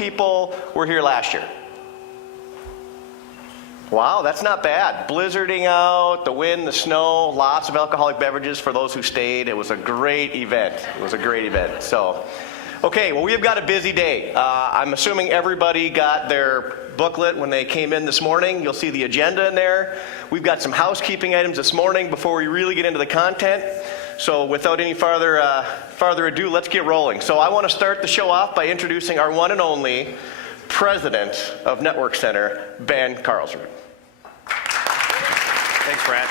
people were here last year? Wow, that's not bad. Blizzarding out, the wind, the snow, lots of alcoholic beverages for those who stayed. It was a great event. It was a great event. So, okay, well, we've got a busy day. I'm assuming everybody got their booklet when they came in this morning. You'll see the agenda in there. We've got some housekeeping items this morning before we really get into the content. So without any farther ado, let's get rolling. So I want to start the show off by introducing our one and only President of Network Center, Ben Carlsrud. Thanks, Brad.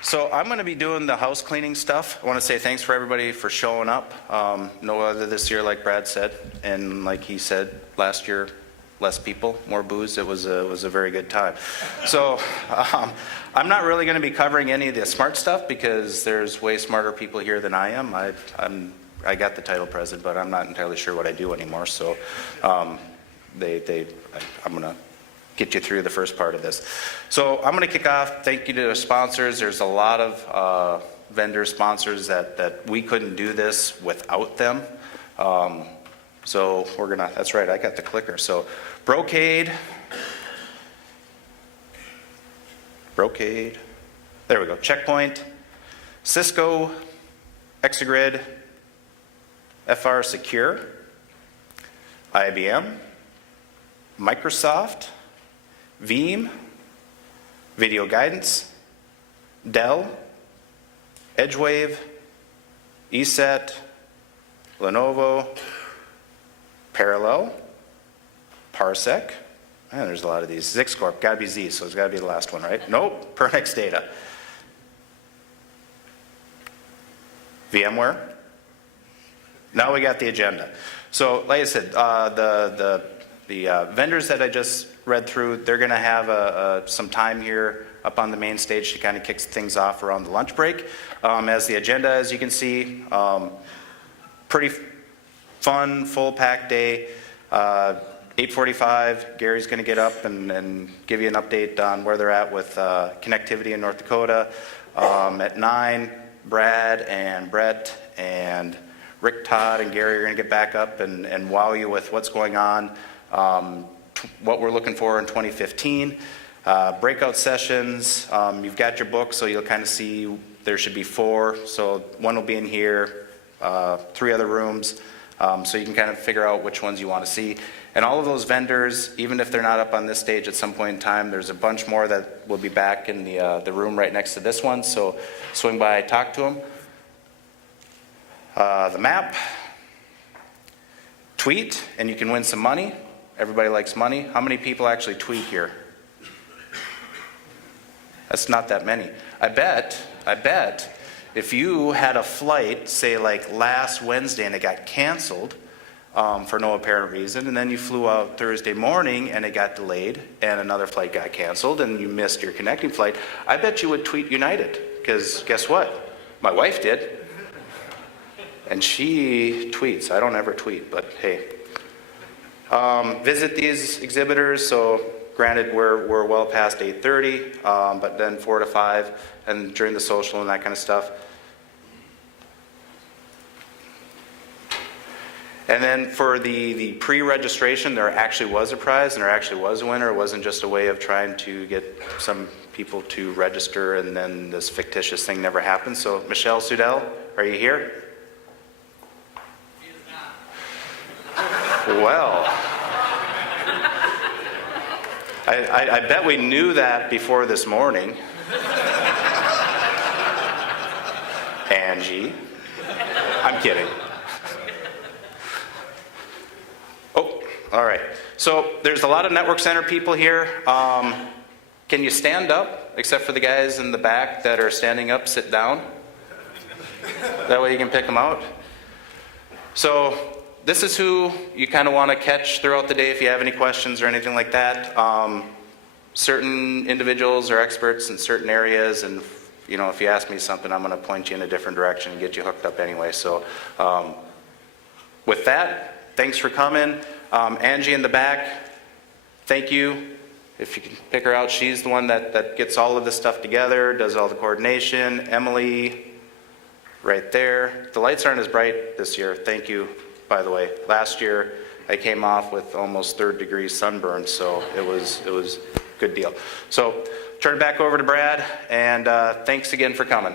So I'm going to be doing the house cleaning stuff. I want to say thanks for everybody for showing up. No other this year, like Brad said, and like he said, last year, less people, more booze. It was a very good time. So I'm not really going to be covering any of the smart stuff because there's way smarter people here than I am. I got the title president, but I'm not entirely sure what I do anymore. So I'm going to get you through the first part of this. So I'm going to kick off. Thank you to the sponsors. There's a lot of vendor sponsors that we couldn't do this without them. So we're gonna, that's right, I got the clicker. So Brocade, there we go, Checkpoint, Cisco, Exagrid, FR Secure, IBM, Microsoft, Veeam, Video Guidance, Dell, Edgewave, ESET, Lenovo, Parallel, Parsec, and there's a lot of these. Zixcorp, gotta be Z, so it's gotta be the last one, right? Nope, Pernex Data. VMware. Now we got the agenda. So, like I said, the vendors that I just read through, they're gonna have some time here up on the main stage to kind of kick things off around the lunch break. As the agenda, as you can see, pretty fun, full-packed day. 8:45, Gary's going to get up and give you an update on where they're at with connectivity in North Dakota. At 9, Brad and Brett and Ric Todd and Gary are going to get back up and wow you with what's going on, what we're looking for in 2015. Breakout sessions, you've got your book, so you'll kind of see there should be 4. So one will be in here, 3 other rooms. So you can kind of figure out which ones you want to see. And all of those vendors, even if they're not up on this stage at some point in time, there's a bunch more that will be back in the room right next to this one. So swing by, talk to them. The map, tweet, and you can win some money. Everybody likes money. How many people actually tweet here? That's not that many. I bet if you had a flight, say like last Wednesday, and it got canceled for no apparent reason, and then you flew out Thursday morning and it got delayed, and another flight got canceled, and you missed your connecting flight, I bet you would tweet United, because guess what? My wife did. And she tweets. I don't ever tweet, but hey. Visit these exhibitors. So granted, we're well past 8:30, but then 4 to 5, and during the social and that kind of stuff. And then for the pre-registration, there actually was a prize, and there actually was a winner. It wasn't just a way of trying to get some people to register, and then this fictitious thing never happened. So Michelle Sudell, are you here? She is not. Well, I bet we knew that before this morning. Angie. I'm kidding. Oh, all right. So there's a lot of Network Center people here. Can you stand up, except for the guys in the back that are standing up, sit down? That way you can pick them out. So this is who you kind of want to catch throughout the day if you have any questions or anything like that. Certain individuals are experts in certain areas, and you know, if you ask me something, I'm going to point you in a different direction and get you hooked up anyway. So with that, thanks for coming. Angie in the back, thank you. If you can pick her out, she's the one that gets all of this stuff together, does all the coordination. Emily, right there. The lights aren't as bright this year, thank you, by the way. Last year, I came off with almost 3rd-degree sunburn, so it was a good deal. So turn it back over to Brad, and thanks again for coming.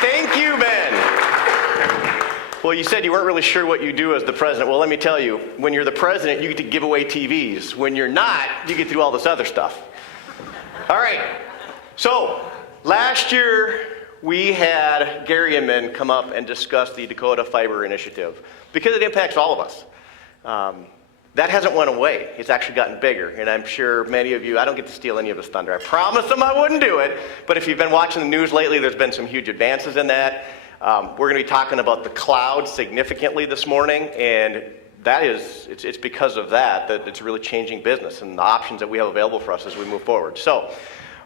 Thank you, Ben. Well, you said you weren't really sure what you do as the president. Well, let me tell you, when you're the president, you get to give away TVs. When you're not, you get to do all this other stuff. All right. So, last year, we had Gary Inman come up and discuss the Dakota Fiber Initiative because it impacts all of us. That hasn't went away. It's actually gotten bigger, and I'm sure many of you, I don't get to steal any of his thunder. I promised him I wouldn't do it, but if you've been watching the news lately, there's been some huge advances in that. We're going to be talking about the cloud significantly this morning, and it's because of that it's really changing business and the options that we have available for us as we move forward. So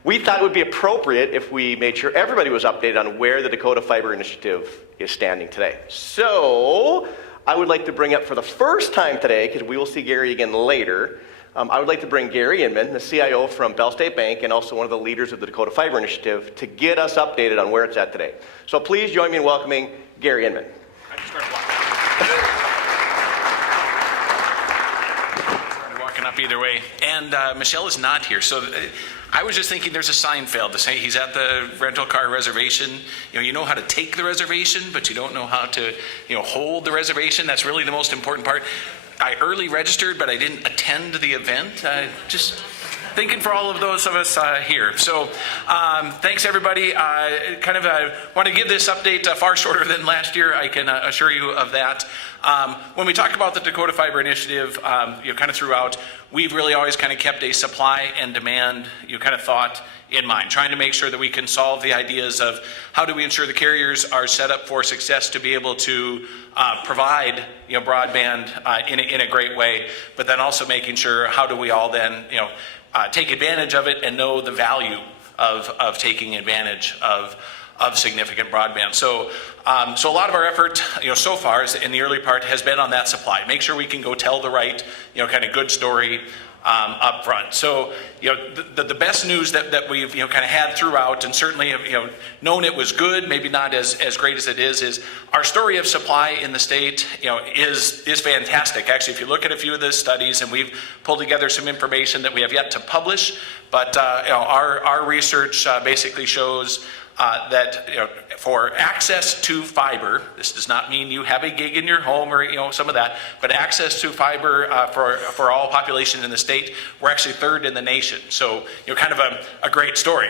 we thought it would be appropriate if we made sure everybody was updated on where the Dakota Fiber Initiative is standing today. So I would like to bring up for the first time today, because we will see Gary again later, I would like to bring Gary Inman, the CIO from Bell State Bank and also one of the leaders of the Dakota Fiber Initiative, to get us updated on where it's at today. So please join me in welcoming Gary Inman. Walking up either way. And Michelle is not here. So I was just thinking there's a Seinfeld to say he's at the rental car reservation. You know how to take the reservation, but you don't know how to hold the reservation. That's really the most important part. I early registered, but I didn't attend the event. Just thinking for all of those of us here. So thanks, everybody. Want to give this update far shorter than last year. I can assure you of that. When we talk about the Dakota Fiber Initiative, kind of throughout, we've really always kind of kept a supply and demand kind of thought in mind, trying to make sure that we can solve the ideas of how do we ensure the carriers are set up for success to be able to provide broadband in a great way, but then also making sure how do we all then take advantage of it and know the value of taking advantage of significant broadband. So a lot of our effort, so far in the early part has been on that supply. Make sure we can go tell the right, kind of good story up front. So, the best news that we've, kind of had throughout, and certainly have, known it was good, maybe not as great as it is our story of supply in the state, is fantastic. Actually, if you look at a few of the studies, and we've pulled together some information that we have yet to publish, but, our research basically shows that for access to fiber, this does not mean you have a gig in your home or some of that, but access to fiber for all population in the state, we're actually 3rd in the nation. So kind of a great story.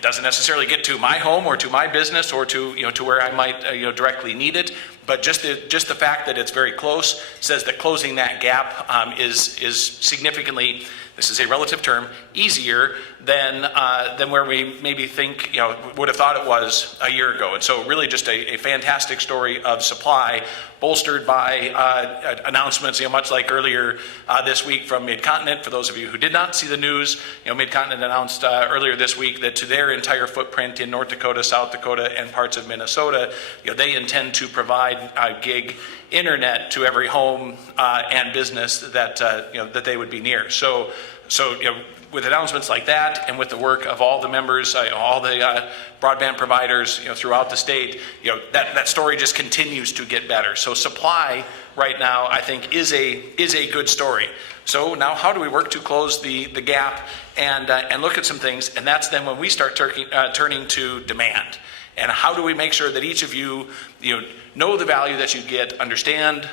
Doesn't necessarily get to my home or to my business or to where I might directly need it, but just the fact that it's very close says that closing that gap is significantly, this is a relative term, easier than where we maybe think would have thought it was a year ago. And so really just a fantastic story of supply, bolstered by announcements, much like earlier this week from Mid-Continent. For those of you who did not see the news, Mid-Continent announced earlier this week that to their entire footprint in North Dakota, South Dakota, and parts of Minnesota, they intend to provide gig internet to every home and business that that they would be near. So with announcements like that, and with the work of all the members, all the broadband providers, throughout the state, that story just continues to get better. So supply right now, I think, is a good story. So now, how do we work to close the gap and look at some things? And that's then when we start turning to demand. And how do we make sure that each of you, know the value that you get, understand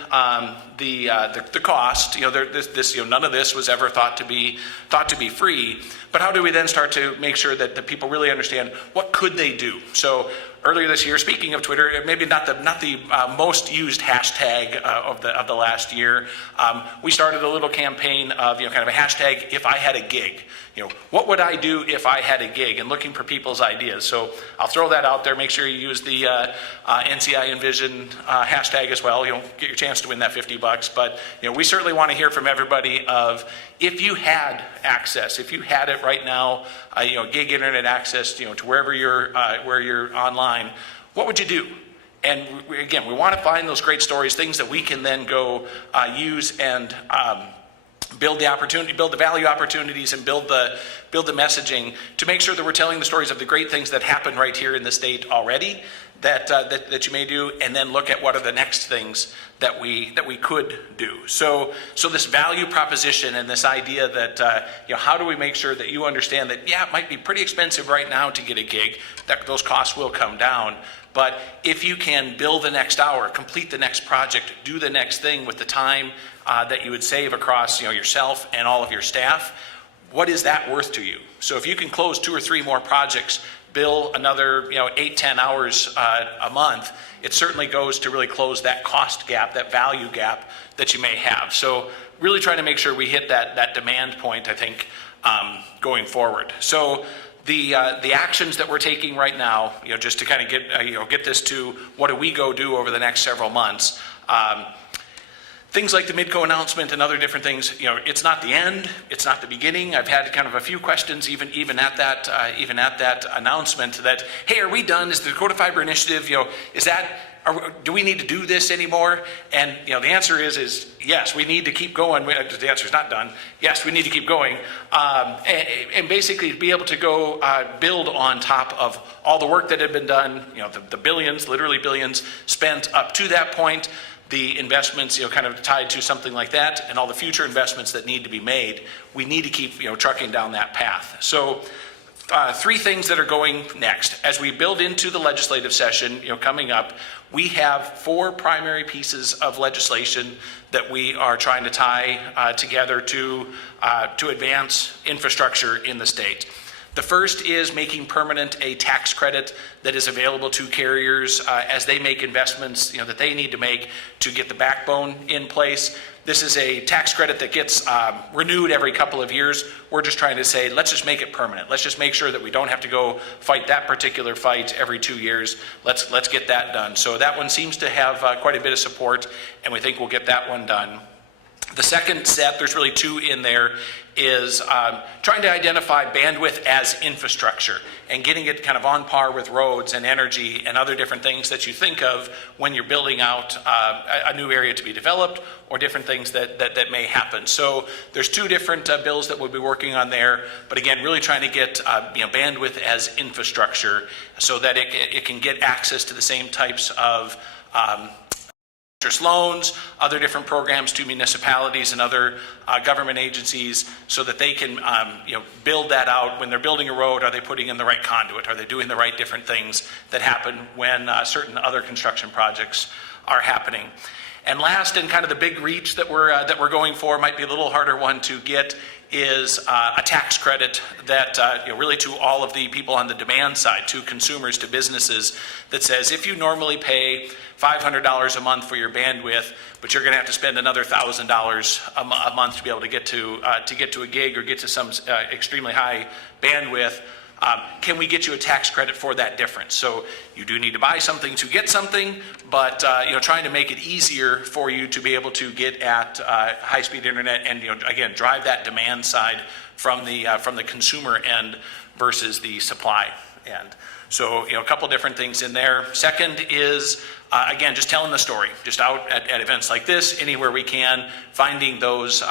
the cost? None of this was ever thought to be free. But how do we then start to make sure that the people really understand what could they do? So earlier this year, speaking of Twitter, maybe not the most used hashtag of the last year, we started a little campaign of kind of a hashtag if I had a gig. What would I do if I had a gig, and looking for people's ideas. So I'll throw that out there. Make sure you use the NCI nVision hashtag as well. Get your chance to win that $50. But we certainly want to hear from everybody of if you had access, if you had it right now, gig internet access, to wherever where you're online, what would you do? And again, we want to find those great stories, things that we can then go use and build the opportunity, build the value opportunities, and build the messaging to make sure that we're telling the stories of the great things that happen right here in the state already that you may do, and then look at what are the next things that we could do. So this value proposition and this idea that how do we make sure that you understand that it might be pretty expensive right now to get a gig, that those costs will come down. But if you can build the next hour, complete the next project, do the next thing with the time that you would save across yourself and all of your staff, what is that worth to you? So if you can close 2 or 3 more projects, bill another 8-10 hours a month, it certainly goes to really close that cost gap, that value gap that you may have. So really trying to make sure we hit that demand point, I think, going forward. So the actions that we're taking right now, just to kind of get this to what do we go do over the next several months. Things like the Midco announcement and other different things, it's not the end, it's not the beginning. I've had kind of a few questions even at that announcement that, hey, are we done? Is the Dakota Fiber Initiative, do we need to do this anymore? And the answer is yes, we need to keep going. The answer is not done. Yes, we need to keep going, and basically be able to go build on top of all the work that had been done. The billions, literally billions, spent up to that point. The investments, kind of tied to something like that, and all the future investments that need to be made. We need to keep, trucking down that path. So, 3 things that are going next as we build into the legislative session, coming up. We have 4 primary pieces of legislation that we are trying to tie together to advance infrastructure in the state. The first is making permanent a tax credit that is available to carriers as they make investments that they need to make to get the backbone in place. This is a tax credit that gets renewed every couple of years. We're just trying to say, let's just make it permanent. Let's just make sure that we don't have to go fight that particular fight every 2 years. Let's get that done. So that one seems to have quite a bit of support, and we think we'll get that one done. The second set, there's really 2 in there, is trying to identify bandwidth as infrastructure and getting it kind of on par with roads and energy and other different things that you think of when you're building out a new area to be developed or different things that may happen. So there's 2 different bills that we'll be working on there, but again, really trying to get bandwidth as infrastructure so that it can get access to the same types of interest loans, other different programs to municipalities and other government agencies so that they can build that out. When they're building a road, are they putting in the right conduit? Are they doing the right different things that happen when certain other construction projects are happening? And last, and kind of the big reach that we're going for, might be a little harder one to get, is a tax credit that really to all of the people on the demand side, to consumers, to businesses, that says if you normally pay $500 a month for your bandwidth, but you're going to have to spend another $1,000 a month to be able to get to a gig or get to some extremely high bandwidth. Can we get you a tax credit for that difference? So you do need to buy something to get something, but trying to make it easier for you to be able to get at high-speed internet and again drive that demand side from the consumer end versus the supply end. So a couple different things in there. Second is again just telling the story, just out at events like this, anywhere we can, finding those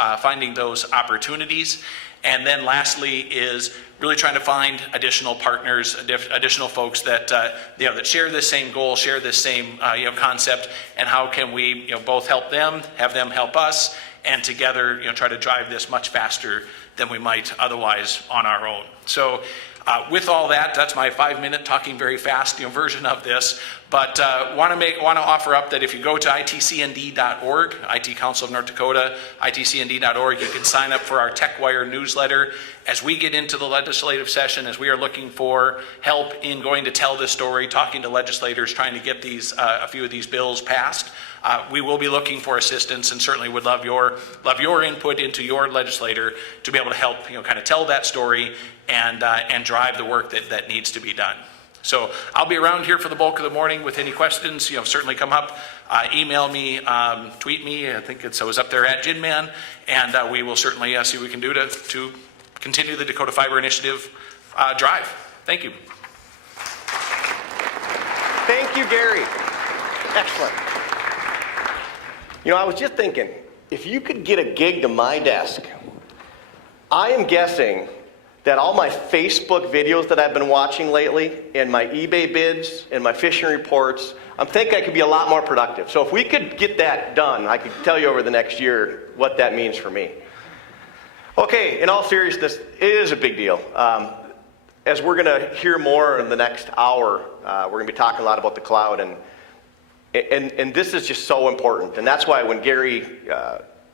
opportunities. And then lastly is really trying to find additional partners, additional folks that that share this same goal, share this same concept, and how can we both help them, have them help us, and together try to drive this much faster than we might otherwise on our own. So with all that, that's my 5-minute talking very fast version of this. But want to offer up that if you go to itcnd.org, IT Council of North Dakota, itcnd.org, you can sign up for our TechWire newsletter. As we get into the legislative session, as we are looking for help in going to tell this story, talking to legislators, trying to get these a few of these bills passed, we will be looking for assistance, and certainly would love your input into your legislator to be able to help kind of tell that story and drive the work that needs to be done. So I'll be around here for the bulk of the morning with any questions. Certainly come up, email me, tweet me. I think it was up there at Inman, and we will certainly see what we can do to continue the Dakota Fiber Initiative drive. Thank you. Thank you, Gary. Excellent. I was just thinking, if you could get a gig to my desk, I am guessing that all my Facebook videos that I've been watching lately, and my eBay bids, and my fishing reports, I'm thinking I could be a lot more productive. So if we could get that done, I could tell you over the next year what that means for me. Okay, in all seriousness, it is a big deal. As we're going to hear more in the next hour, we're going to be talking a lot about the cloud, and this is just so important. And that's why when Gary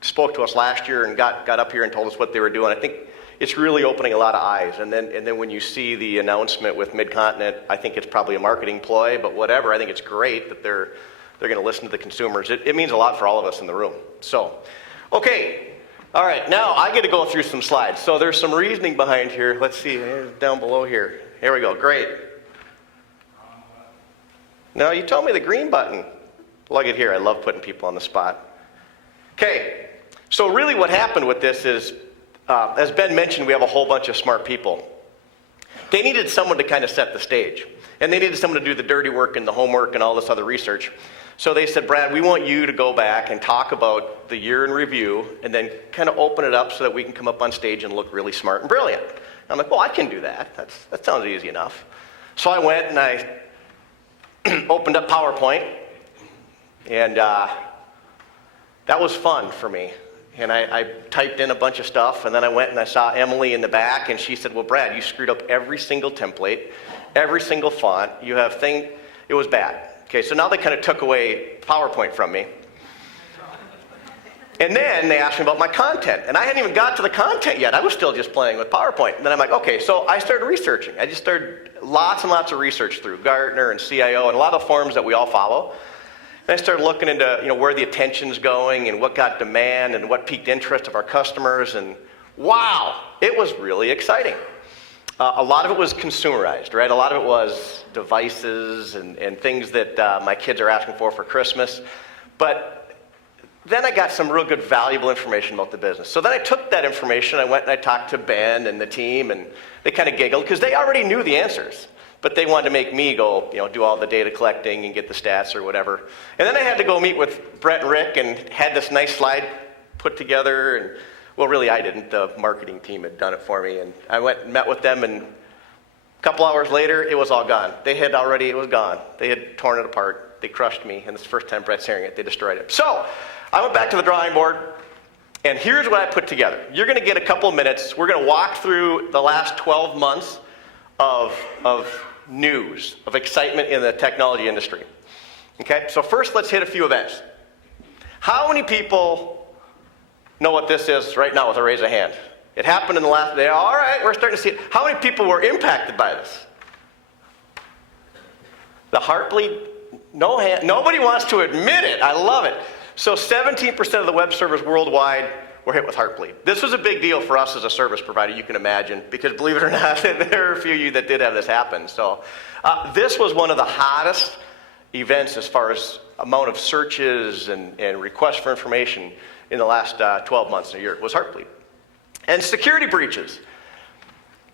spoke to us last year and got up here and told us what they were doing, I think it's really opening a lot of eyes. And then when you see the announcement with Mid-Continent, I think it's probably a marketing ploy, but whatever. I think it's great that they're going to listen to the consumers. It means a lot for all of us in the room. So, okay. All right, now I get to go through some slides. So there's some reasoning behind here. Let's see, down below here. Here we go, great. Now you told me the green button. Plug it here, I love putting people on the spot. Okay, so really what happened with this is, as Ben mentioned, we have a whole bunch of smart people. They needed someone to kind of set the stage. And they needed someone to do the dirty work and the homework and all this other research. So they said, Brad, we want you to go back and talk about the year in review and then kind of open it up so that we can come up on stage and look really smart and brilliant. And I'm like, well, I can do that. That sounds easy enough. So I went and I opened up PowerPoint, and that was fun for me. And I typed in a bunch of stuff, and then I went and I saw Emily in the back, and she said, well, Brad, you screwed up every single template, every single font. You have it was bad. Okay, so now they kind of took away PowerPoint from me. And then they asked me about my content. And I hadn't even got to the content yet. I was still just playing with PowerPoint. And then I'm like, okay, so I started researching. I just started lots and lots of research through Gartner and CIO and a lot of forums that we all follow. And I started looking into where the attention's going and what got demand and what piqued interest of our customers. And wow, it was really exciting. A lot of it was consumerized, right? A lot of it was devices and things that my kids are asking for Christmas. But then I got some real good, valuable information about the business. So then I took that information, I went and I talked to Ben and the team, and they kind of giggled because they already knew the answers. But they wanted to make me go, do all the data collecting and get the stats or whatever. And then I had to go meet with Brett and Rick and had this nice slide put together. And well, really, I didn't. The marketing team had done it for me. And I went and met with them, and a couple hours later, it was all gone. It was gone. They had torn it apart. They crushed me, and this is the first time Brett's hearing it. They destroyed it. So I went back to the drawing board, and here's what I put together. You're going to get a couple of minutes. We're going to walk through the last 12 months of news, of excitement in the technology industry. Okay, so first let's hit a few events. How many people know what this is right now with a raise of hand? It happened in the last day. All right, we're starting to see it. How many people were impacted by this? The heartbleed? No hand. Nobody wants to admit it. I love it. So 17% of the web servers worldwide were hit with heartbleed. This was a big deal for us as a service provider, you can imagine, because believe it or not, there are a few of you that did have this happen. So this was one of the hottest events as far as amount of searches and requests for information in the last 12 months and a year was heartbleed. And security breaches.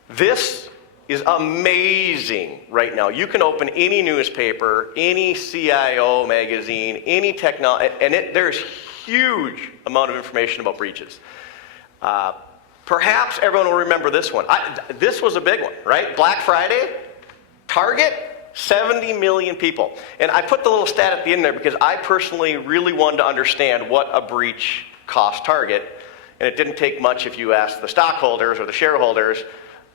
This is amazing right now. You can open any newspaper, any CIO magazine, any technology, and there's huge amount of information about breaches. Perhaps everyone will remember this one. This was a big one, right? Black Friday, Target, 70 million people. And I put the little stat at the end there because I personally really wanted to understand what a breach cost Target. And it didn't take much if you asked the stockholders or the shareholders,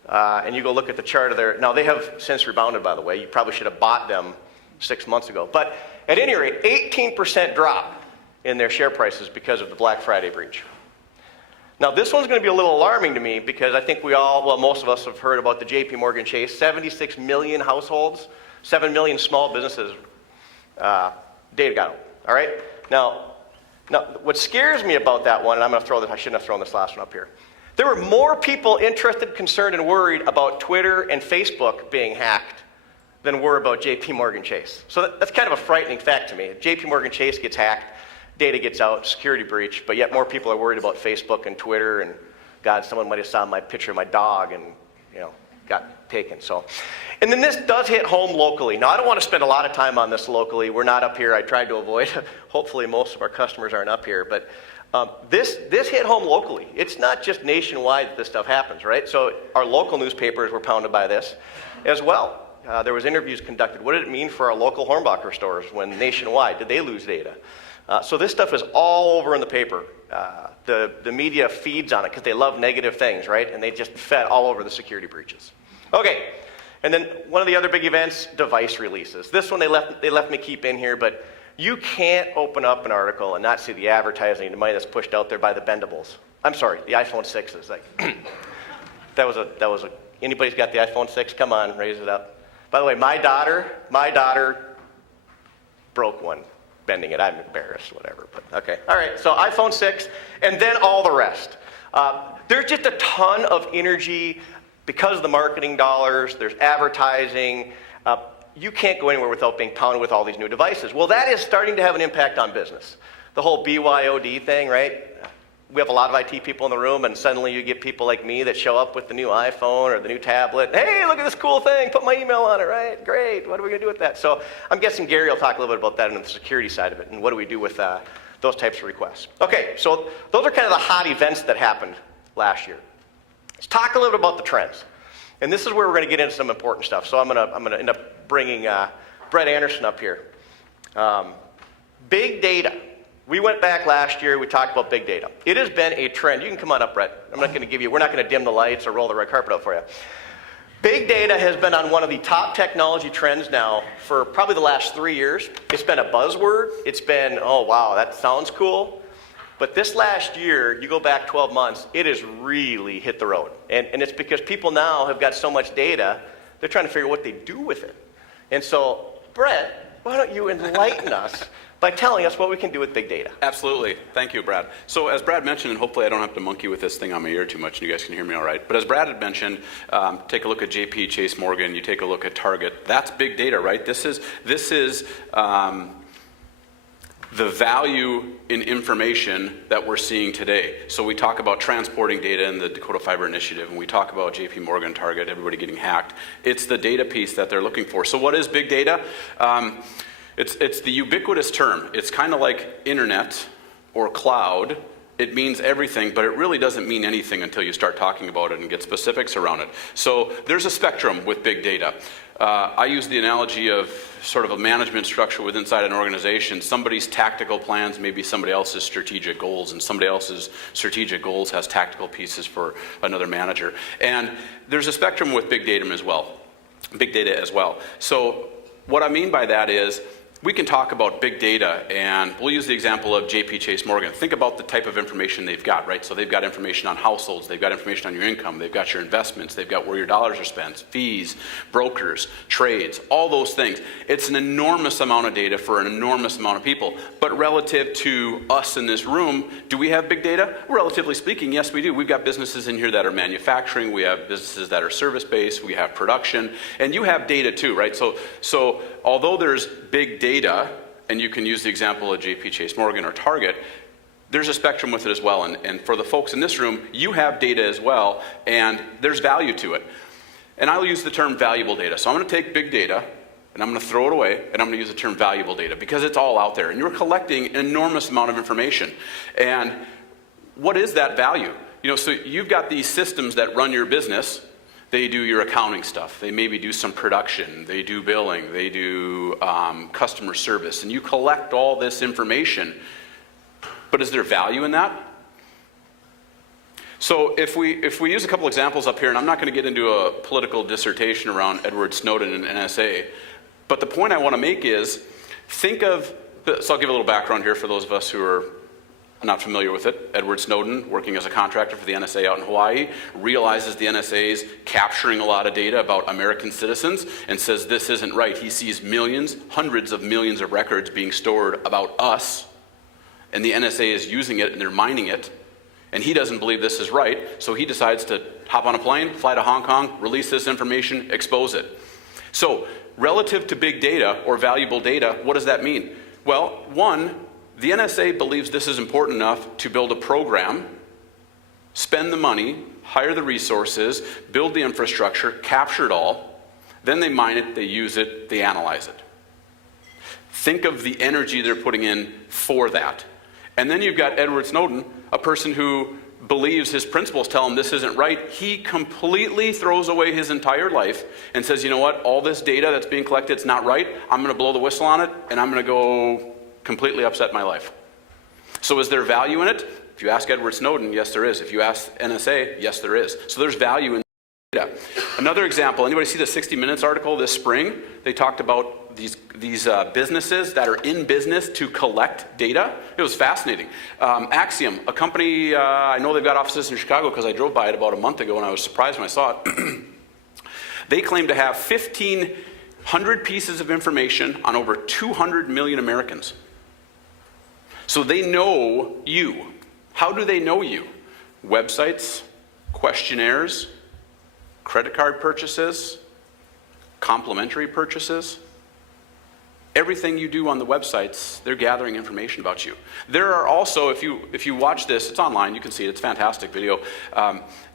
and you go look at the chart of their, now they have since rebounded, by the way. You probably should have bought them 6 months ago. But at any rate, 18% drop in their share prices because of the Black Friday breach. Now this one's going to be a little alarming to me because I think most of us have heard about the JP Morgan Chase, 76 million households, 7 million small businesses, data got out, all right? Now, what scares me about that one, and I'm going to throw this, I shouldn't have thrown this last one up here. There were more people interested, concerned, and worried about Twitter and Facebook being hacked than were about JP Morgan Chase. So that's kind of a frightening fact to me. If JP Morgan Chase gets hacked, data gets out, security breach, but yet more people are worried about Facebook and Twitter, and God, someone might have saw my picture of my dog and got taken. So, and then this does hit home locally. Now I don't want to spend a lot of time on this locally. We're not up here. I tried to avoid. Hopefully most of our customers aren't up here, but This hit home locally. It's not just nationwide that this stuff happens, right? So our local newspapers were pounded by this as well. There was interviews conducted. What did it mean for our local Hornbacher stores when nationwide? Did they lose data? So this stuff is all over in the paper. The media feeds on it because they love negative things, right? And they just fed all over the security breaches. Okay, and then one of the other big events, device releases. This one they left me keep in here, but you can't open up an article and not see the advertising, the money that's pushed out there by the bendables. I'm sorry, the iPhone 6s. Like, that was a. Anybody's got the iPhone 6? Come on, raise it up. By the way, my daughter broke one, bending it. I'm embarrassed, whatever. But okay, all right. So iPhone 6, and then all the rest. There's just a ton of energy because of the marketing dollars. There's advertising. You can't go anywhere without being pounded with all these new devices. Well, that is starting to have an impact on business. The whole BYOD thing, right? We have a lot of IT people in the room, and suddenly you get people like me that show up with the new iPhone or the new tablet. Hey, look at this cool thing. Put my email on it, right? Great. What are we going to do with that? So I'm guessing Gary will talk a little bit about that and the security side of it, and what do we do with those types of requests. Okay, so those are kind of the hot events that happened last year. Let's talk a little bit about the trends. And this is where we're going to get into some important stuff. So I'm going to end up bringing Brett Anderson up here. Big data. We went back last year. We talked about big data. It has been a trend. You can come on up, Brett. We're not going to dim the lights or roll the red carpet out for you. Big data has been on one of the top technology trends now for probably the last 3 years. It's been a buzzword. It's been, oh, wow, that sounds cool. But this last year, you go back 12 months, it has really hit the road. And it's because people now have got so much data, they're trying to figure out what they do with it. And so, Brett, why don't you enlighten us by telling us what we can do with big data? Absolutely. Thank you, Brad. So as Brad mentioned, and hopefully I don't have to monkey with this thing on my ear too much and you guys can hear me all right, but as Brad had mentioned, take a look at JP Chase Morgan, you take a look at Target. That's big data, right? This is the value in information that we're seeing today. So we talk about transporting data in the Dakota Fiber Initiative, and we talk about JP Morgan, Target, everybody getting hacked. It's the data piece that they're looking for. So what is big data? It's the ubiquitous term. It's kind of like internet or cloud. It means everything, but it really doesn't mean anything until you start talking about it and get specifics around it. So there's a spectrum with big data. I use the analogy of sort of a management structure within inside an organization. Somebody's tactical plans may be somebody else's strategic goals, and somebody else's strategic goals has tactical pieces for another manager. And there's a spectrum with big data as well. So what I mean by that is, we can talk about big data, and we'll use the example of JP Chase Morgan. Think about the type of information they've got, right? So they've got information on households, they've got information on your income, they've got your investments, they've got where your dollars are spent, fees, brokers, trades, all those things. It's an enormous amount of data for an enormous amount of people. But relative to us in this room, do we have big data? Relatively speaking, yes, we do. We've got businesses in here that are manufacturing, we have businesses that are service-based, we have production, and you have data too, right? So although there's big data, and you can use the example of JP Chase Morgan or Target, there's a spectrum with it as well. And for the folks in this room, you have data as well, and there's value to it. And I'll use the term valuable data. So I'm going to take big data, and I'm going to throw it away, and I'm going to use the term valuable data, because it's all out there, and you're collecting an enormous amount of information. And what is that value? So you've got these systems that run your business. They do your accounting stuff. They maybe do some production. They do billing. They do customer service. And you collect all this information. But is there value in that? So if we use a couple examples up here, and I'm not going to get into a political dissertation around Edward Snowden and NSA, but the point I want to make is, so I'll give a little background here for those of us who are not familiar with it. Edward Snowden, working as a contractor for the NSA out in Hawaii, realizes the NSA is capturing a lot of data about American citizens and says this isn't right. He sees millions, hundreds of millions of records being stored about us, and the NSA is using it and they're mining it, and he doesn't believe this is right, so he decides to hop on a plane, fly to Hong Kong, release this information, expose it. So relative to big data or valuable data, what does that mean? Well, one, the NSA believes this is important enough to build a program, spend the money, hire the resources, build the infrastructure, capture it all, then they mine it, they use it, they analyze it. Think of the energy they're putting in for that. And then you've got Edward Snowden, a person who believes his principals tell him this isn't right. He completely throws away his entire life and says, you know what, all this data that's being collected, it's not right. I'm going to blow the whistle on it, and I'm going to go completely upset my life. So is there value in it? If you ask Edward Snowden, yes there is. If you ask NSA, yes there is. So there's value in data. Another example, anybody see the 60 Minutes article this spring? They talked about these businesses that are in business to collect data. It was fascinating. Axiom, a company, I know they've got offices in Chicago because I drove by it about a month ago and I was surprised when I saw it. They claim to have 1,500 pieces of information on over 200 million Americans. So they know you. How do they know you? Websites, questionnaires, credit card purchases, complimentary purchases. Everything you do on the websites, they're gathering information about you. There are also, if you watch this, it's online, you can see it, it's a fantastic video.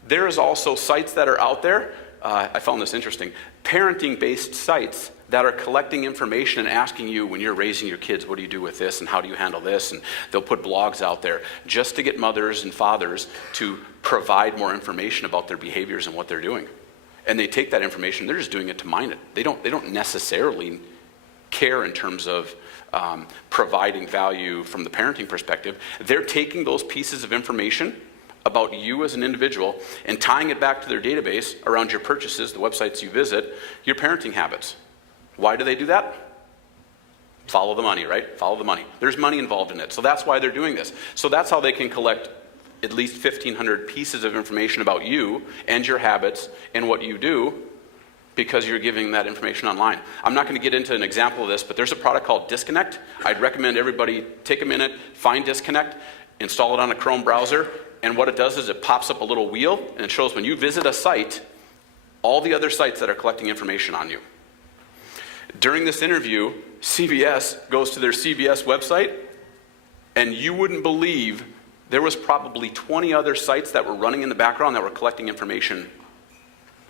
There is also sites that are out there, I found this interesting, parenting-based sites that are collecting information and asking you when you're raising your kids, what do you do with this and how do you handle this? And they'll put blogs out there just to get mothers and fathers to provide more information about their behaviors and what they're doing. And they take that information, they're just doing it to mine it. They don't necessarily care in terms of providing value from the parenting perspective. They're taking those pieces of information about you as an individual and tying it back to their database around your purchases, the websites you visit, your parenting habits. Why do they do that? Follow the money, right? Follow the money. There's money involved in it. So that's why they're doing this. So that's how they can collect at least 1,500 pieces of information about you and your habits and what you do, because you're giving that information online. I'm not going to get into an example of this, but there's a product called Disconnect. I'd recommend everybody take a minute, find Disconnect, install it on a Chrome browser, and what it does is it pops up a little wheel, and it shows when you visit a site, all the other sites that are collecting information on you. During this interview, CBS goes to their CBS website, and you wouldn't believe there was probably 20 other sites that were running in the background that were collecting information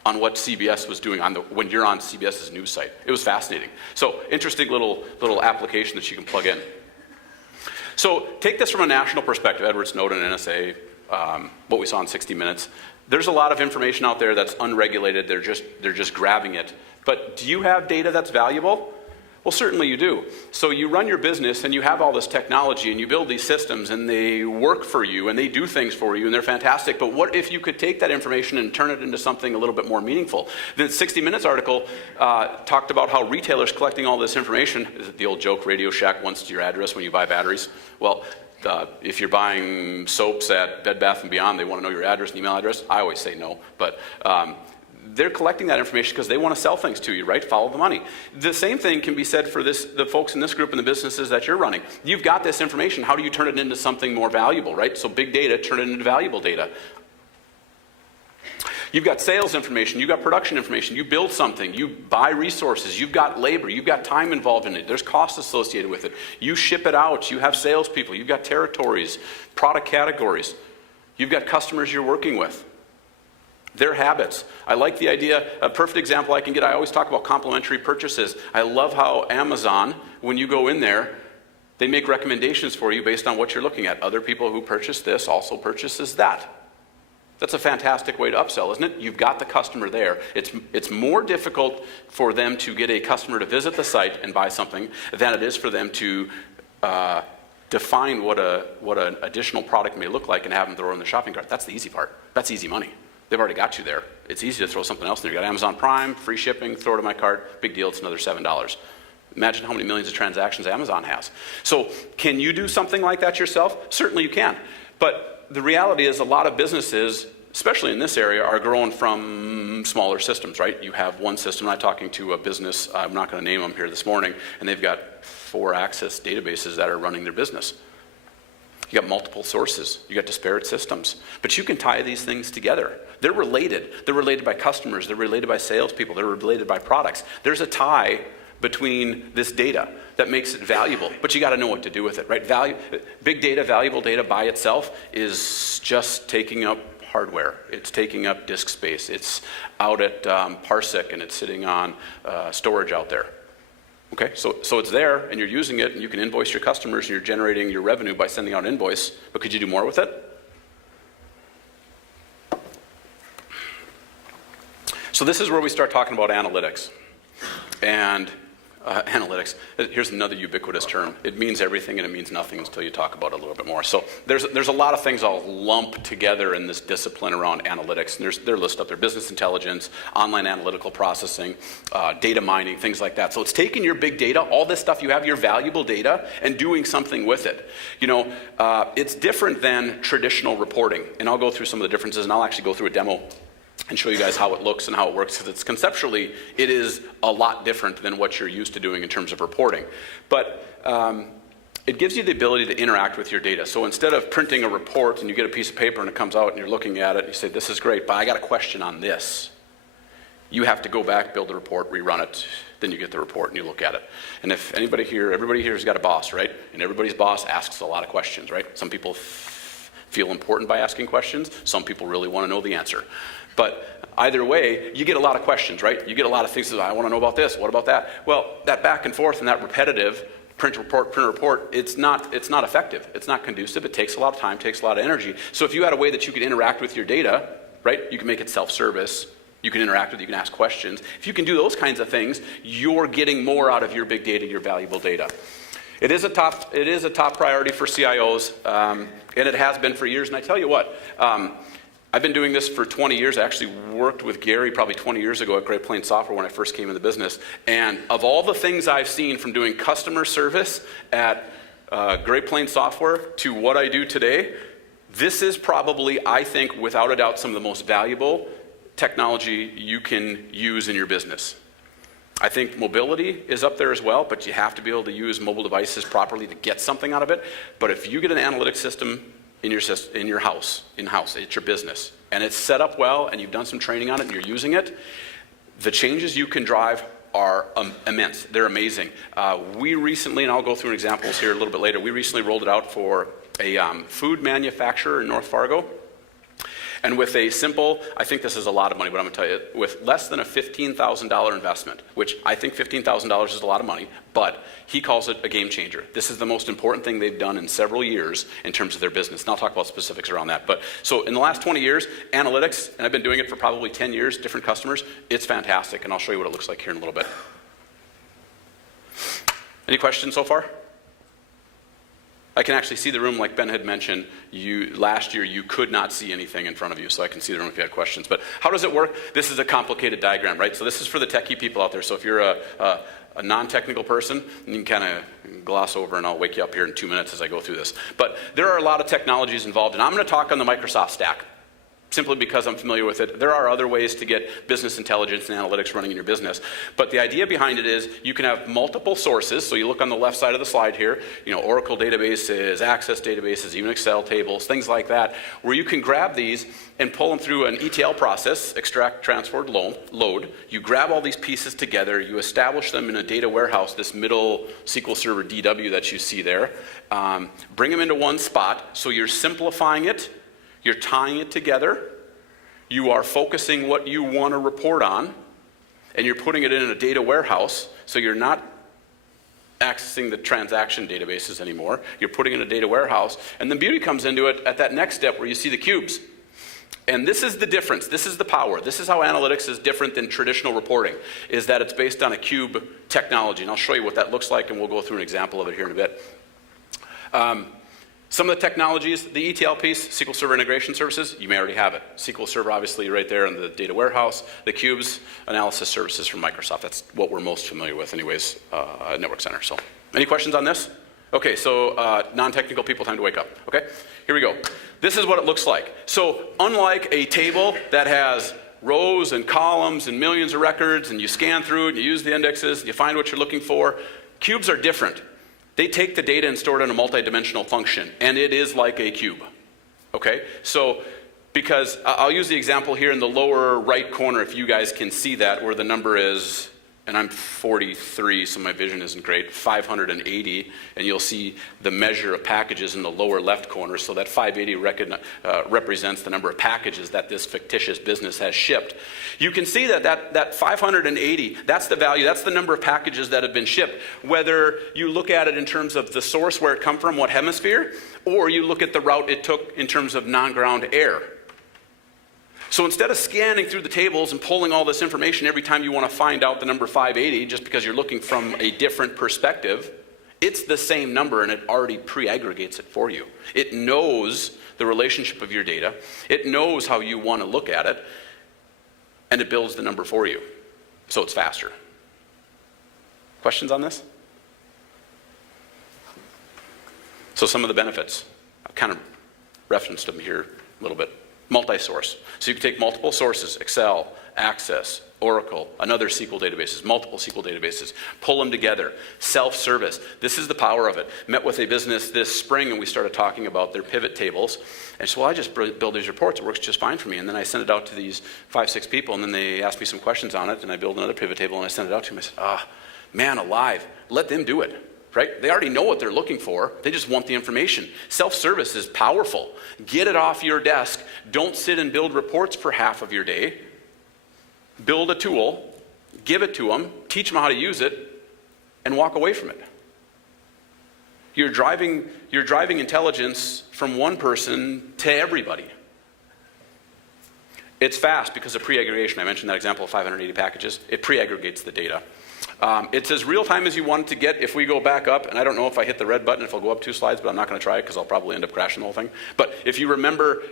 on what CBS was doing when you're on CBS's news site. It was fascinating. So interesting little application that you can plug in. So take this from a national perspective, Edward Snowden, NSA, what we saw in 60 Minutes. There's a lot of information out there that's unregulated. They're just grabbing it. But do you have data that's valuable? Well, certainly you do. So you run your business and you have all this technology and you build these systems and they work for you and they do things for you and they're fantastic. But what if you could take that information and turn it into something a little bit more meaningful? The 60 Minutes article talked about how retailers collecting all this information. Is it the old joke, Radio Shack wants your address when you buy batteries? Well, if you're buying soaps at Bed Bath & Beyond, they want to know your address and email address. I always say no, but they're collecting that information because they want to sell things to you, right? Follow the money. The same thing can be said for the folks in this group and the businesses that you're running. You've got this information. How do you turn it into something more valuable, right? So big data, turn it into valuable data. You've got sales information, you've got production information, you build something, you buy resources, you've got labor, you've got time involved in it, there's costs associated with it. You ship it out, you have salespeople, you've got territories, product categories, you've got customers you're working with. Their habits. I like the idea, a perfect example I can get, I always talk about complimentary purchases. I love how Amazon, when you go in there, they make recommendations for you based on what you're looking at. Other people who purchase this also purchases that. That's a fantastic way to upsell, isn't it? You've got the customer there. It's more difficult for them to get a customer to visit the site and buy something than it is for them to define what an additional product may look like and have them throw it in the shopping cart. That's the easy part. That's easy money. They've already got you there. It's easy to throw something else in there. You got Amazon Prime, free shipping, throw it in my cart, big deal, it's another $7. Imagine how many millions of transactions Amazon has. So can you do something like that yourself? Certainly you can. But the reality is a lot of businesses, especially in this area, are growing from smaller systems, right? You have one system. I'm talking to a business, I'm not going to name them here this morning, and they've got 4 Access databases that are running their business. You got multiple sources. You got disparate systems. But you can tie these things together. They're related. They're related by customers. They're related by salespeople. They're related by products. There's a tie between this data that makes it valuable. But you got to know what to do with it, right? Big data, valuable data by itself is just taking up hardware. It's taking up disk space. It's out at Parsec and it's sitting on storage out there. Okay, so it's there and you're using it and you can invoice your customers and you're generating your revenue by sending out an invoice, but could you do more with it? So this is where we start talking about analytics. And analytics, here's another ubiquitous term. It means everything and it means nothing until you talk about it a little bit more. So there's a lot of things I'll lump together in this discipline around analytics. And they're listed up there: business intelligence, online analytical processing, data mining, things like that. So it's taking your big data, all this stuff you have, your valuable data, and doing something with it. You know, it's different than traditional reporting. And I'll go through some of the differences, and I'll actually go through a demo and show you guys how it looks and how it works, because it's conceptually, it is a lot different than what you're used to doing in terms of reporting. But it gives you the ability to interact with your data. So instead of printing a report and you get a piece of paper and it comes out and you're looking at it and you say, this is great, but I got a question on this. You have to go back, build a report, rerun it, then you get the report and you look at it. And if everybody here has got a boss, right? And everybody's boss asks a lot of questions, right? Some people feel important by asking questions. Some people really want to know the answer. But either way, you get a lot of questions, right? You get a lot of things that I want to know about this, what about that? Well, that back and forth and that repetitive print report, it's not effective. It's not conducive. It takes a lot of time, takes a lot of energy. So if you had a way that you could interact with your data, right? You can make it self-service. You can interact with it, you can ask questions. If you can do those kinds of things, you're getting more out of your big data, your valuable data. It is a top priority for CIOs, and it has been for years. And I tell you what, I've been doing this for 20 years. I actually worked with Gary probably 20 years ago at Great Plains Software when I first came in the business. And of all the things I've seen from doing customer service at Great Plains Software to what I do today, this is probably, I think, without a doubt, some of the most valuable technology you can use in your business. I think mobility is up there as well, but you have to be able to use mobile devices properly to get something out of it. But if you get an analytics system in your house, in-house, it's your business, and it's set up well, and you've done some training on it, and you're using it, the changes you can drive are immense. They're amazing. We recently, and I'll go through examples here a little bit later, we recently rolled it out for a food manufacturer in North Fargo. And with a simple, I think this is a lot of money, but I'm going to tell you, with less than a $15,000 investment, which I think $15,000 is a lot of money, but he calls it a game changer. This is the most important thing they've done in several years in terms of their business. And I'll talk about specifics around that. But so in the last 20 years, analytics, and I've been doing it for probably 10 years, different customers, it's fantastic. And I'll show you what it looks like here in a little bit. Any questions so far? I can actually see the room, like Ben had mentioned. Last year you could not see anything in front of you, so I can see the room if you had questions. But how does it work? This is a complicated diagram, right? So this is for the techie people out there. So if you're a non-technical person, you can kind of gloss over, and I'll wake you up here in 2 minutes as I go through this. But there are a lot of technologies involved, and I'm going to talk on the Microsoft stack, simply because I'm familiar with it. There are other ways to get business intelligence and analytics running in your business. But the idea behind it is you can have multiple sources. So you look on the left side of the slide here, Oracle databases, Access databases, even Excel tables, things like that, where you can grab these and pull them through an ETL process, extract, transport, load. You grab all these pieces together, you establish them in a data warehouse, this middle SQL Server DW that you see there, bring them into one spot, so you're simplifying it, you're tying it together, you are focusing what you want to report on, and you're putting it in a data warehouse, so you're not accessing the transaction databases anymore. You're putting it in a data warehouse, and the beauty comes into it at that next step where you see the cubes. And this is the difference. This is the power. This is how analytics is different than traditional reporting, is that it's based on a cube technology. And I'll show you what that looks like, and we'll go through an example of it here in a bit. Some of the technologies, the ETL piece, SQL Server Integration Services, you may already have it. SQL Server, obviously, right there in the data warehouse. The cubes, analysis services from Microsoft. That's what we're most familiar with anyways, Network Center. So, any questions on this? Okay, so non-technical people, time to wake up. Okay, here we go. This is what it looks like. So, unlike a table that has rows and columns and millions of records, and you scan through it, and you use the indexes, and you find what you're looking for, cubes are different. They take the data and store it in a multidimensional function, and it is like a cube. Okay, so because I'll use the example here in the lower right corner, if you guys can see that, where the number is and I'm 43, so my vision isn't great, 580, and you'll see the measure of packages in the lower left corner. So that 580 represents the number of packages that this fictitious business has shipped. You can see that 580, that's the value, that's the number of packages that have been shipped. Whether you look at it in terms of the source, where it come from, what hemisphere, or you look at the route it took in terms of non-ground air. So instead of scanning through the tables and pulling all this information every time you want to find out the number 580, just because you're looking from a different perspective, it's the same number and it already pre-aggregates it for you. It knows the relationship of your data. It knows how you want to look at it, and it builds the number for you. So it's faster. Questions on this? So some of the benefits, I've kind of referenced them here a little bit. Multi-source. So you can take multiple sources, Excel, Access, Oracle, another SQL databases, multiple SQL databases, pull them together. Self-service. This is the power of it. Met with a business this spring and we started talking about their pivot tables. And so, well, I just build these reports. It works just fine for me. And then I send it out to these 5-6 people, and then they ask me some questions on it, and I build another pivot table and I send it out to them. I said, man alive, let them do it. Right? They already know what they're looking for. They just want the information. Self-service is powerful. Get it off your desk. Don't sit and build reports for half of your day. Build a tool, give it to them, teach them how to use it, and walk away from it. You're driving intelligence from one person to everybody. It's fast because of pre-aggregation. I mentioned that example of 580 packages. It pre-aggregates the data. It's as real time as you want it to get. If we go back up, and I don't know if I hit the red button, if I'll go up 2 slides, but I'm not going to try it because I'll probably end up crashing the whole thing. But if you remember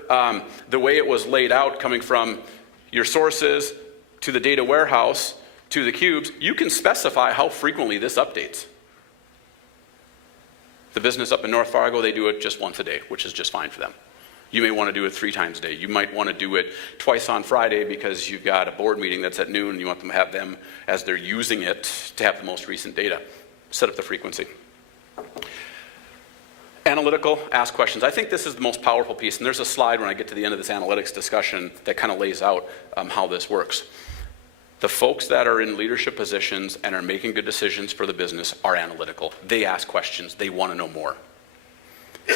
the way it was laid out, coming from your sources to the data warehouse to the cubes, you can specify how frequently this updates. The business up in North Fargo, they do it just once a day, which is just fine for them. You may want to do it 3 times a day. You might want to do it twice on Friday because you've got a board meeting that's at noon and you want them to have them, as they're using it, to have the most recent data. Set up the frequency. Analytical, ask questions. I think this is the most powerful piece, and there's a slide when I get to the end of this analytics discussion that kind of lays out how this works. The folks that are in leadership positions and are making good decisions for the business are analytical. They ask questions. They want to know more.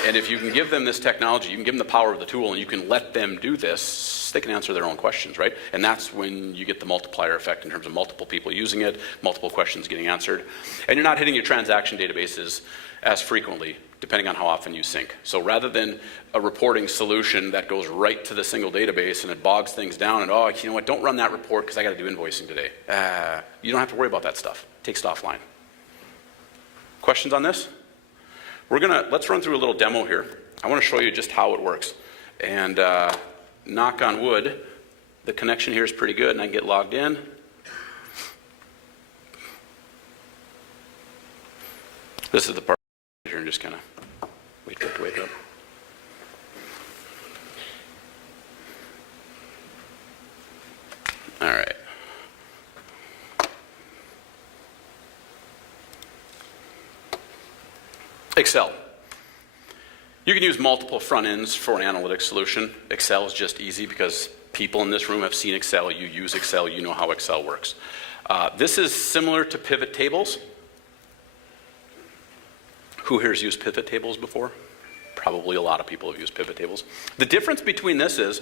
And if you can give them this technology, you can give them the power of the tool, and you can let them do this, they can answer their own questions, right? And that's when you get the multiplier effect in terms of multiple people using it, multiple questions getting answered. And you're not hitting your transaction databases as frequently, depending on how often you sync. So rather than a reporting solution that goes right to the single database and it bogs things down and, oh, you know what, don't run that report because I got to do invoicing today. You don't have to worry about that stuff. It takes it offline. Questions on this? Let's run through a little demo here. I want to show you just how it works. And knock on wood, the connection here is pretty good and I can get logged in. This is the part here and just kind of wait for it to wake up. All right. Excel. You can use multiple front ends for an analytics solution. Excel is just easy because people in this room have seen Excel. You use Excel. You know how Excel works. This is similar to pivot tables. Who here has used pivot tables before? Probably a lot of people have used pivot tables. The difference between this is,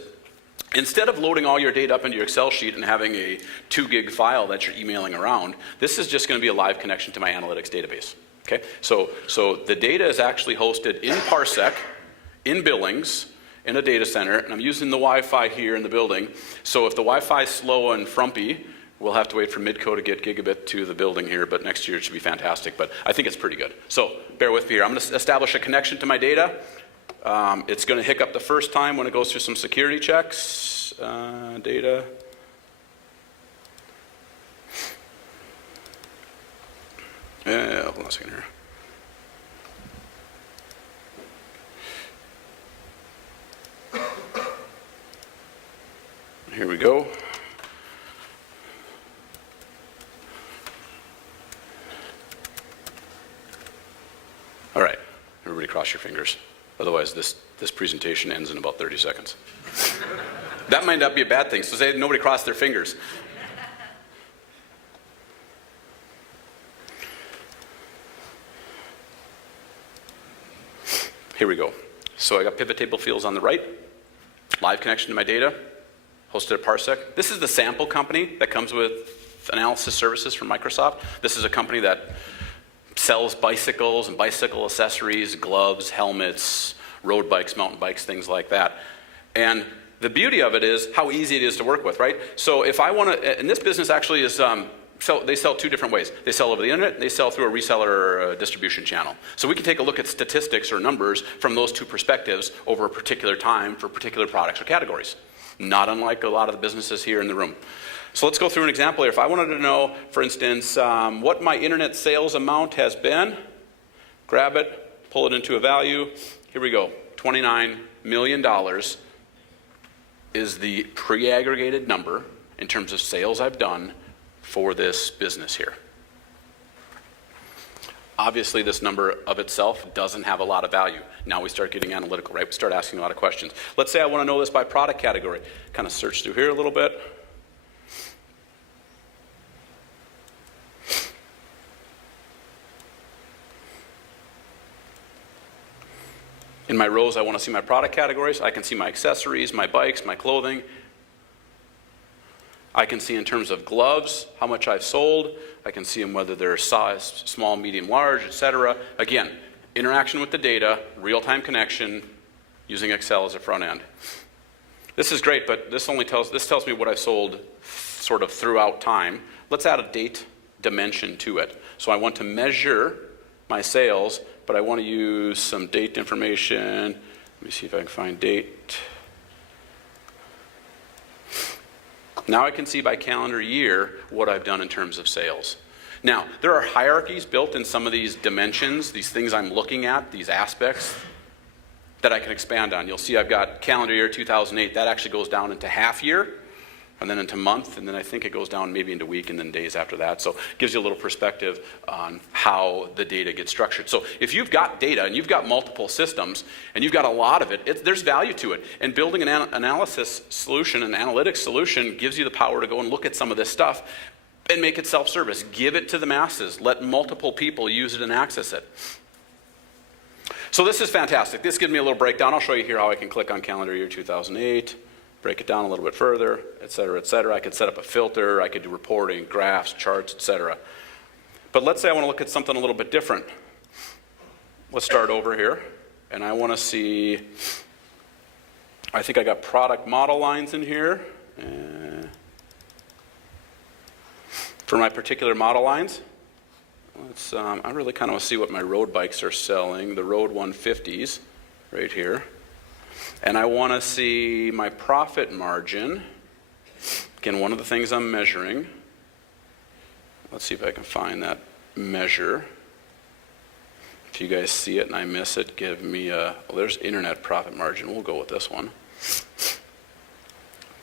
instead of loading all your data up into your Excel sheet and having a 2 gig file that you're emailing around, this is just going to be a live connection to my analytics database. Okay, so the data is actually hosted in Parsec, in Billings, in a data center, and I'm using the Wi-Fi here in the building. So if the Wi-Fi is slow and frumpy, we'll have to wait for Midco to get gigabit to the building here, but next year it should be fantastic. But I think it's pretty good. So bear with me here. I'm going to establish a connection to my data. It's going to hiccup the first time when it goes through some security checks. Data. Hold on a second here. Here we go. All right, everybody cross your fingers. Otherwise, this presentation ends in about 30 seconds. That might not be a bad thing, so say nobody crossed their fingers. Here we go. So I got pivot table fields on the right, live connection to my data, hosted at Parsec. This is the sample company that comes with analysis services from Microsoft. This is a company that sells bicycles and bicycle accessories, gloves, helmets, road bikes, mountain bikes, things like that. And the beauty of it is how easy it is to work with, right? So if I want to, and this business actually is, they sell two different ways. They sell over the internet, they sell through a reseller distribution channel. So we can take a look at statistics or numbers from those two perspectives over a particular time for particular products or categories. Not unlike a lot of the businesses here in the room. So let's go through an example here. If I wanted to know, for instance, what my internet sales amount has been, grab it, pull it into a value. Here we go. $29 million is the pre-aggregated number in terms of sales I've done for this business here. Obviously, this number of itself doesn't have a lot of value. Now we start getting analytical, right? We start asking a lot of questions. Let's say I want to know this by product category. Kind of search through here a little bit. In my rows, I want to see my product categories. I can see my accessories, my bikes, my clothing. I can see in terms of gloves, how much I've sold. I can see them whether they're size, small, medium, large, etc. Again, interaction with the data, real-time connection, using Excel as a front end. This is great, but this tells me what I've sold sort of throughout time. Let's add a date dimension to it. So I want to measure my sales, but I want to use some date information. Let me see if I can find date. Now I can see by calendar year what I've done in terms of sales. Now, there are hierarchies built in some of these dimensions, these things I'm looking at, these aspects that I can expand on. You'll see I've got calendar year 2008. That actually goes down into half year, and then into month, and then I think it goes down maybe into week and then days after that. So it gives you a little perspective on how the data gets structured. So if you've got data and you've got multiple systems and you've got a lot of it, there's value to it. And building an analysis solution, an analytics solution, gives you the power to go and look at some of this stuff and make it self-service. Give it to the masses. Let multiple people use it and access it. So this is fantastic. This gives me a little breakdown. I'll show you here how I can click on calendar year 2008. Break it down a little bit further, et cetera, et cetera. I could set up a filter, I could do reporting, graphs, charts, et cetera. But let's say I want to look at something a little bit different. Let's start over here, and I want to see, I think I got product model lines in here. For my particular model lines, I really kind of want to see what my road bikes are selling, the Road 150s, right here. And I want to see my profit margin. Again, one of the things I'm measuring. Let's see if I can find that measure. If you guys see it and I miss it, give me a, well, there's internet profit margin. We'll go with this one.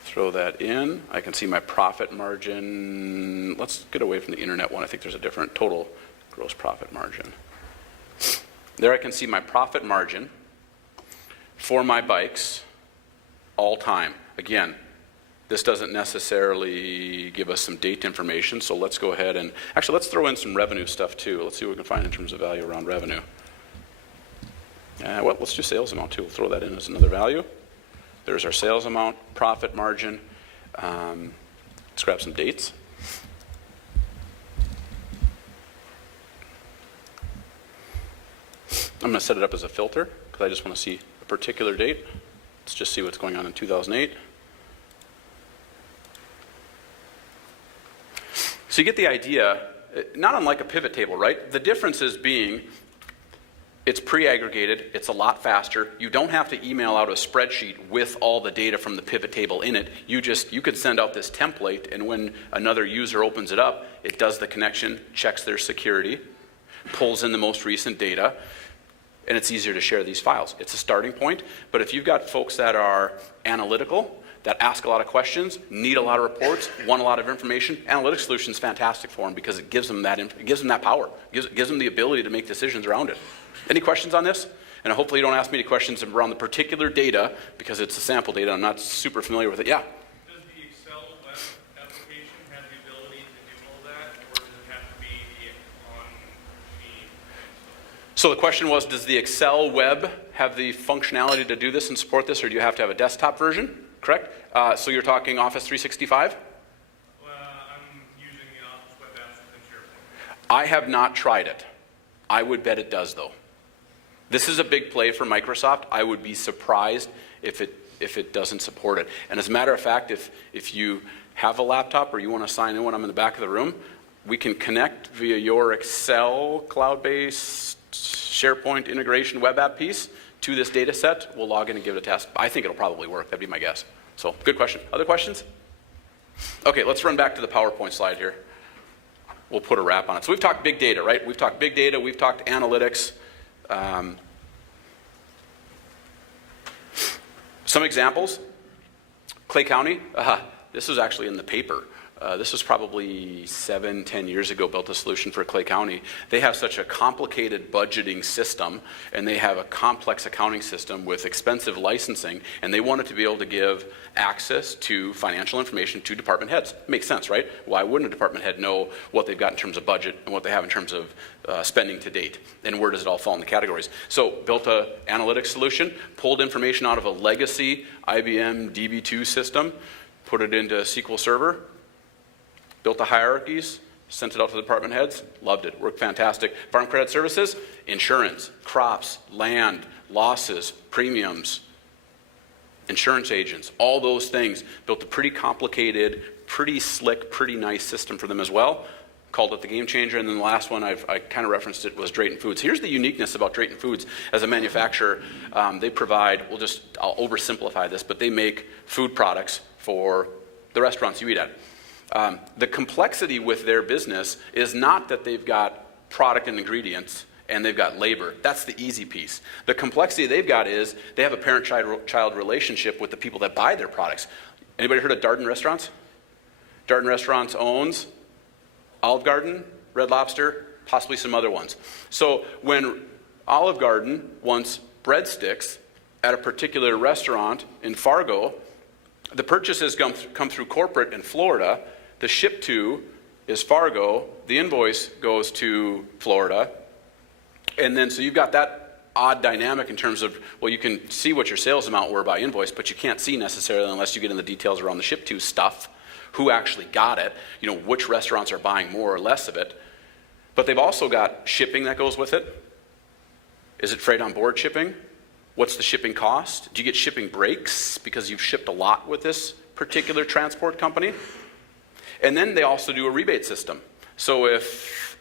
Throw that in. I can see my profit margin. Let's get away from the internet one. I think there's a different total gross profit margin. There I can see my profit margin for my bikes all time. Again, this doesn't necessarily give us some date information, so let's go ahead and, actually let's throw in some revenue stuff too. Let's see what we can find in terms of value around revenue. Well, let's do sales amount too. We'll throw that in as another value. There's our sales amount, profit margin. Let's grab some dates. I'm going to set it up as a filter because I just want to see a particular date. Let's just see what's going on in 2008. So you get the idea, not unlike a pivot table, right? The difference is being it's pre-aggregated, it's a lot faster. You don't have to email out a spreadsheet with all the data from the pivot table in it. You could send out this template, and when another user opens it up, it does the connection, checks their security, pulls in the most recent data, and it's easier to share these files. It's a starting point, but if you've got folks that are analytical, that ask a lot of questions, need a lot of reports, want a lot of information, analytics solution is fantastic for them because it gives them that power, gives them the ability to make decisions around it. Any questions on this? And hopefully you don't ask me any questions around the particular data because it's a sample data. I'm not super familiar with it. Yeah? Does the Excel web application have the ability to do all that, or does it have to be on machine? So the question was, does the Excel web have the functionality to do this and support this, or do you have to have a desktop version? Correct? So you're talking Office 365? I'm using the Office web apps within SharePoint. I have not tried it. I would bet it does, though. This is a big play for Microsoft. I would be surprised if it doesn't support it. And as a matter of fact, if you have a laptop or you want to sign in when I'm in the back of the room, we can connect via your Excel cloud-based SharePoint integration web app piece to this data set. We'll log in and give it a test. I think it'll probably work. That'd be my guess. So, good question. Other questions? Okay, let's run back to the PowerPoint slide here. We'll put a wrap on it. So we've talked big data, right? We've talked big data. We've talked analytics. Some examples. Clay County. This was actually in the paper. This was probably 7-10 years ago, built a solution for Clay County. They have such a complicated budgeting system, and they have a complex accounting system with expensive licensing, and they wanted to be able to give access to financial information to department heads. Makes sense, right? Why wouldn't a department head know what they've got in terms of budget and what they have in terms of spending to date, and where does it all fall in the categories? So built an analytics solution, pulled information out of a legacy IBM DB2 system, put it into SQL Server, built the hierarchies, sent it out to the department heads, loved it, worked fantastic. Farm credit services, insurance, crops, land, losses, premiums, insurance agents, all those things. Built a pretty complicated, pretty slick, pretty nice system for them as well. Called it the game changer. And then the last one, I kind of referenced it, was Drayton Foods. Here's the uniqueness about Drayton Foods. As a manufacturer, they provide, I'll oversimplify this, but they make food products for the restaurants you eat at. The complexity with their business is not that they've got product and ingredients and they've got labor. That's the easy piece. The complexity they've got is they have a parent-child relationship with the people that buy their products. Anybody heard of Darden Restaurants? Darden Restaurants owns Olive Garden, Red Lobster, possibly some other ones. So when Olive Garden wants breadsticks at a particular restaurant in Fargo, the purchases come through corporate in Florida. The ship to is Fargo. The invoice goes to Florida. And then so you've got that odd dynamic in terms of, well, you can see what your sales amount were by invoice, but you can't see necessarily unless you get in the details around the ship to stuff, who actually got it, which restaurants are buying more or less of it. But they've also got shipping that goes with it. Is it freight on board shipping? What's the shipping cost? Do you get shipping breaks because you've shipped a lot with this particular transport company? And then they also do a rebate system. So if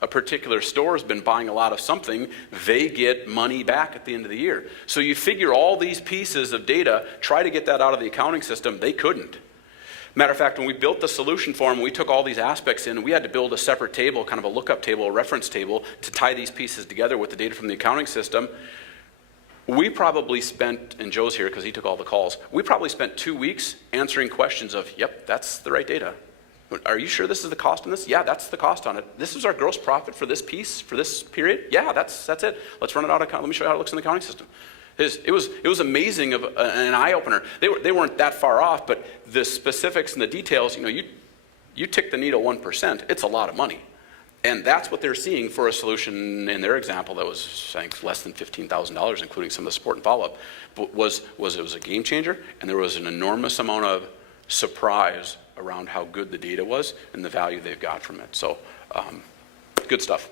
a particular store has been buying a lot of something, they get money back at the end of the year. So you figure all these pieces of data, try to get that out of the accounting system, they couldn't. Matter of fact, when we built the solution for them, we took all these aspects in, and we had to build a separate table, kind of a lookup table, a reference table, to tie these pieces together with the data from the accounting system. We probably spent, and Joe's here because he took all the calls, we probably spent 2 weeks answering questions of, yep, that's the right data. Are you sure this is the cost on this? Yeah, that's the cost on it. This is our gross profit for this piece, for this period? Yeah, that's it. Let's run it out of account. Let me show you how it looks in the accounting system. It was amazing, of an eye-opener. They weren't that far off, but the specifics and the details, you tick the needle 1%, it's a lot of money. And that's what they're seeing for a solution in their example that was, I think, less than $15,000, including some of the support and follow-up. But it was a game changer, and there was an enormous amount of surprise around how good the data was and the value they've got from it. So, good stuff.